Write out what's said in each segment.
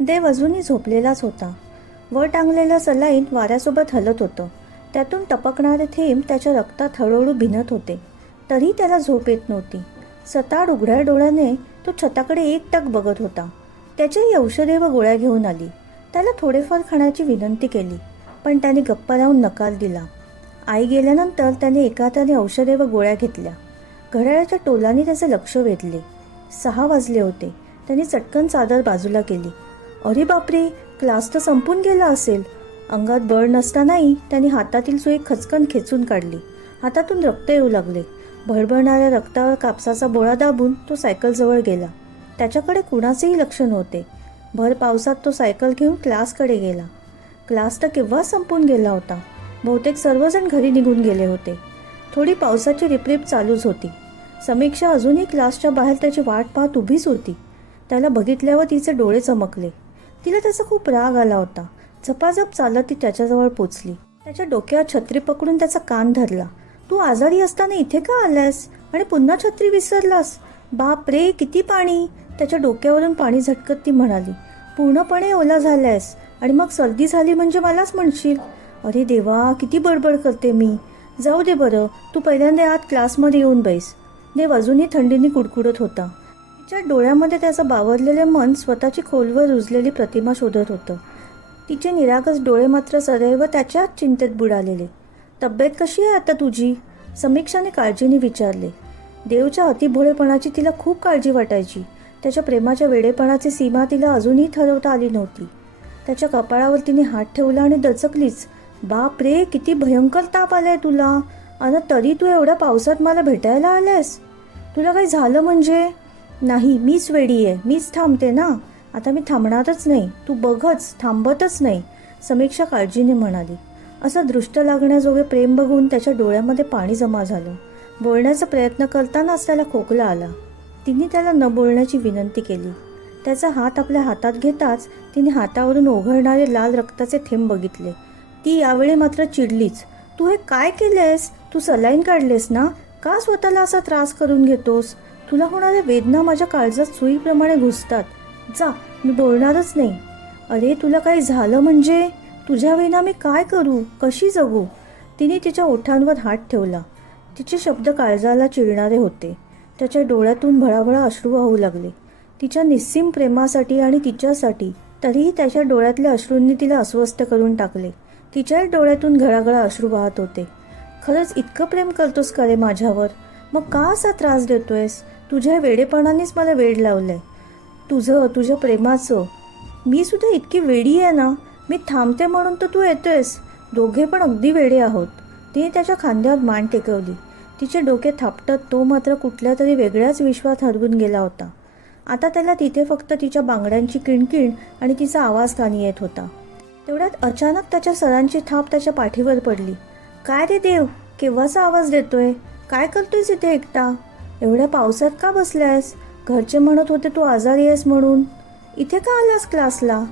देव अजूनही झोपलेलाच होता. वर टांगलेलं सलाईन वाऱ्यासोबत हलत होतं. त्यातून टपकणारे थेंब त्याच्या रक्तात हळूहळू भिनत होते. तरी त्याला झोप येत नव्हती. सताड उघड्या डोळ्याने तो छताकडे एकटक बघत होता. त्याच्याही औषधे व गोळ्या घेऊन आली. त्याला थोडेफार खाण्याची विनंती केली, पण त्याने गप्प राहून नकार दिला. आई गेल्यानंतर त्याने एका हाताने औषधे व गोळ्या घेतल्या. घड्याळाच्या टोलाने त्याचे लक्ष वेधले. 6 वाजले होते. त्याने चटकन चादर बाजूला केली. अरे बापरे, क्लास तर संपून गेला असेल. अंगात बळ नसतानाही त्याने हातातील सुई खचकन खेचून काढली. हातातून रक्त येऊ लागले. भडभडणाऱ्या रक्तावर कापसाचा बोळा दाबून तो सायकलजवळ गेला. त्याच्याकडे कुणाचेही लक्ष नव्हते. भर पावसात तो सायकल घेऊन क्लासकडे गेला. क्लास तर केव्हाच संपून गेला होता. बहुतेक सर्वजण घरी निघून गेले होते. थोडी पावसाची रिपरिप चालूच होती. समीक्षा अजूनही क्लासच्या बाहेर त्याची वाट पाहत उभीच होती. त्याला बघितल्यावर तिचे डोळे चमकले. तिला त्याचा खूप राग आला होता. झपाझप चालत ती त्याच्याजवळ पोचली. त्याच्या डोक्यावर छत्री पकडून त्याचा कान धरला. तू आजारी असताना इथे का आलास आणि पुन्हा छत्री विसरलास? बाप रे, किती पाणी! त्याच्या डोक्यावरून पाणी झटकत ती म्हणाली. पूर्णपणे ओला झालायस आणि मग सर्दी झाली म्हणजे मलाच म्हणशील. अरे देवा, किती बडबड करते मी. जाऊ दे बरं, तू पहिल्यांदा आत क्लासमध्ये येऊन बैस. देव अजूनही थंडीने कुडकुडत होता. तिच्या डोळ्यामध्ये त्याचं बावरलेले मन स्वतःची खोलवर रुजलेली प्रतिमा शोधत होतं. तिचे निरागस डोळे मात्र सदैव त्याच्याच चिंतेत बुडालेले. तब्येत कशी आहे आता तुझी? समीक्षाने काळजीने विचारले. देवच्या अतिभोळेपणाची तिला खूप काळजी वाटायची. त्याच्या प्रेमाच्या वेडेपणाची सीमा तिला अजूनही ठरवता आली नव्हती. त्याच्या कपाळावर तिने हात ठेवला आणि दचकलीच. बाप रे, किती भयंकर ताप आलाय तुला. आणि तरी तू एवढ्या पावसात मला भेटायला आलायस? तुला काही झालं म्हणजे? नाही, मीच वेडी आहे. मीच थांबते ना. आता मी थांबणारच नाही. तू बघच, थांबतच नाही, समीक्षा काळजीने म्हणाली. असं दृष्ट लागण्याजोगे प्रेम बघून त्याच्या डोळ्यामध्ये पाणी जमा झालं. बोलण्याचा प्रयत्न करतानाच त्याला खोकला आला. तिने त्याला न बोलण्याची विनंती केली. त्याचा हात आपल्या हातात घेताच तिने हातावरून ओघळणारे लाल रक्ताचे थेंब बघितले. ती यावेळी मात्र चिडलीच. तू हे काय केलेस? तू सलाईन काढलेस ना? का स्वतःला असा त्रास करून घेतोस? तुला होणाऱ्या वेदना माझ्या काळजात सुईप्रमाणे घुसतात. जा, मी बोलणारच नाही. अरे, तुला काही झालं म्हणजे? तुझ्या विना मी काय करू, कशी जगू? तिने तिच्या ओठांवर हात ठेवला. तिचे शब्द काळजाला चिरणारे होते. त्याच्या डोळ्यातून भळाभळा अश्रू वाहू लागले. तिच्या निस्सीम प्रेमासाठी आणि तिच्यासाठी. तरीही त्याच्या डोळ्यातल्या अश्रूंनी तिला अस्वस्थ करून टाकले. तिच्याच डोळ्यातून घळाघळा अश्रू वाहत होते. खरंच इतकं प्रेम करतोस का रे माझ्यावर? मग का असा त्रास देतोयस? तुझ्या वेडेपणानेच मला वेड लावलंय. तुझ्या प्रेमाचं. मी सुद्धा इतकी वेडी आहे ना. मी थांबते म्हणून तर तू येतोयस. दोघे पण अगदी वेडे आहोत. तिने त्याच्या खांद्यावर मान टेकवली. तिचे डोके थापटत तो मात्र कुठल्या तरी वेगळ्याच विश्वात हरवून गेला होता. आता त्याला तिथे फक्त तिच्या बांगड्यांची किणकिण आणि तिचा आवाज कानी येत होता. तेवढ्यात अचानक त्याच्या सरांची थाप त्याच्या पाठीवर पडली. काय रे देव, केव्हाचा आवाज देतोय? काय करतोयस इथे एकटा? एवढ्या पावसात का बसलायस? घरचे म्हणत होते तू आजारी आहेस म्हणून. इथे का आलास क्लासला?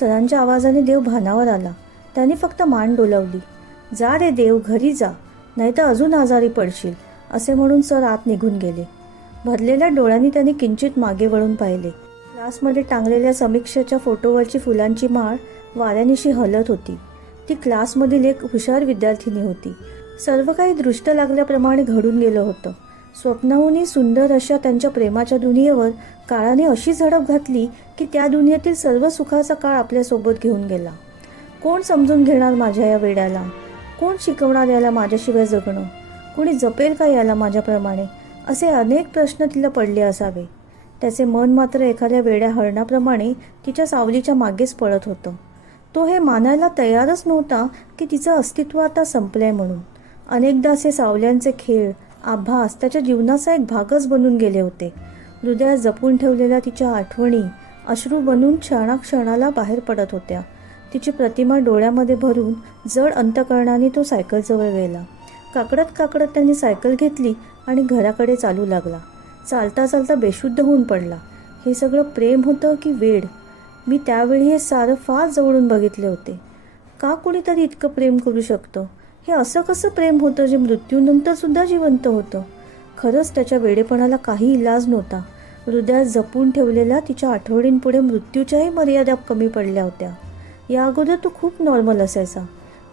सरांच्या आवाजाने देव भानावर आला. त्याने फक्त मान डोलावली. जा रे देव, घरी जा, नाहीतर अजून आजारी पडशील, असे म्हणून सर आत निघून गेले. भरलेल्या डोळ्यांनी त्याने किंचित मागे वळून पाहिले. क्लासमध्ये टांगलेल्या समीक्षेच्या फोटोवरची फुलांची माळ वाऱ्यानिशी हलत होती. ती क्लासमधील एक हुशार विद्यार्थिनी होती. सर्व काही दृष्ट लागल्याप्रमाणे घडून गेलं होतं. स्वप्नाहूनही सुंदर अशा त्यांच्या प्रेमाच्या दुनियेवर काळाने अशी झडप घातली की त्या दुनियेतील सर्व सुखाचा काळ आपल्यासोबत घेऊन गेला. कोण समजून घेणार माझ्या या वेड्याला? कोण शिकवणार याला माझ्याशिवाय जगणं? कोणी जपेल का याला माझ्याप्रमाणे? असे अनेक प्रश्न तिला पडले असावे. त्याचे मन मात्र एखाद्या वेड्या हरणाप्रमाणे तिच्या सावलीच्या मागेच पळत होतं. तो हे मानायला तयारच नव्हता की तिचं अस्तित्व आता संपलंय म्हणून. अनेकदा असे सावल्यांचे खेळ, आभास त्याच्या जीवनाचा एक भागच बनून गेले होते. हृदयात जपून ठेवलेल्या तिच्या आठवणी अश्रू बनून क्षणाक्षणाला बाहेर पडत होत्या. तिची प्रतिमा डोळ्यामध्ये भरून जड अंतकरणाने तो सायकलजवळ गेला. काकडत काकडत त्याने सायकल घेतली आणि घराकडे चालू लागला. चालता चालता बेशुद्ध होऊन पडला. हे सगळं प्रेम होतं की वेड? मी त्यावेळी हे सारं फार जवळून बघितले होते. का कुणीतरी इतकं प्रेम करू शकतं? हे असं कसं प्रेम होतं जे मृत्यूनंतर सुद्धा जिवंत होतं? खरंच त्याच्या वेडेपणाला काही इलाज नव्हता. हृदयात जपून ठेवलेल्या तिच्या आठवणींपुढे मृत्यूच्याही मर्यादा कमी पडल्या होत्या. या अगोदर तो खूप नॉर्मल असायचा.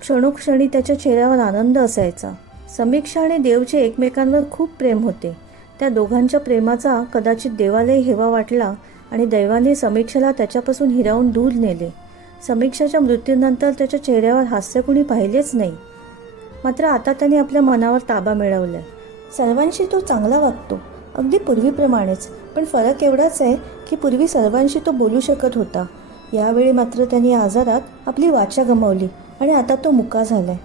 क्षणोक्षणी त्याच्या चेहऱ्यावर आनंद असायचा. समीक्षा आणि देवचे एकमेकांवर खूप प्रेम होते. त्या दोघांच्या प्रेमाचा कदाचित देवालाही हेवा वाटला आणि दैवाने समीक्षाला त्याच्यापासून हिरावून दूर नेले. समीक्षाच्या मृत्यूनंतर त्याच्या चेहऱ्यावर हास्य कुणी पाहिलेच नाही. मात्र आता त्याने आपल्या मनावर ताबा मिळवलाय. सर्वांशी तो चांगला वागतो, अगदी पूर्वीप्रमाणेच. पण फरक एवढाच आहे की पूर्वी सर्वांशी तो बोलू शकत होता. यावेळी मात्र त्याने आजारात आपली वाचा गमावली आणि आता तो मुका झालाय.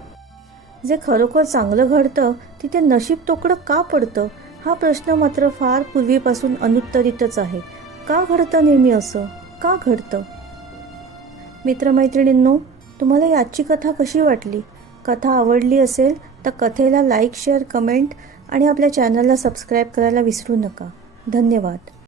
जे खरोखर चांगलं घडतं तिथे नशीब तोकडं का पडतं, हा प्रश्न मात्र फार पूर्वीपासून अनुत्तरितच आहे. का घडतं नेहमी असं? का घडतं? मित्रमैत्रिणींनो, तुम्हाला ही आजची कथा कशी वाटली? कथा आवडली असेल तर कथेला लाईक, शेअर, कमेंट आणि आपल्या चॅनलला सबस्क्राईब करायला विसरू नका. धन्यवाद.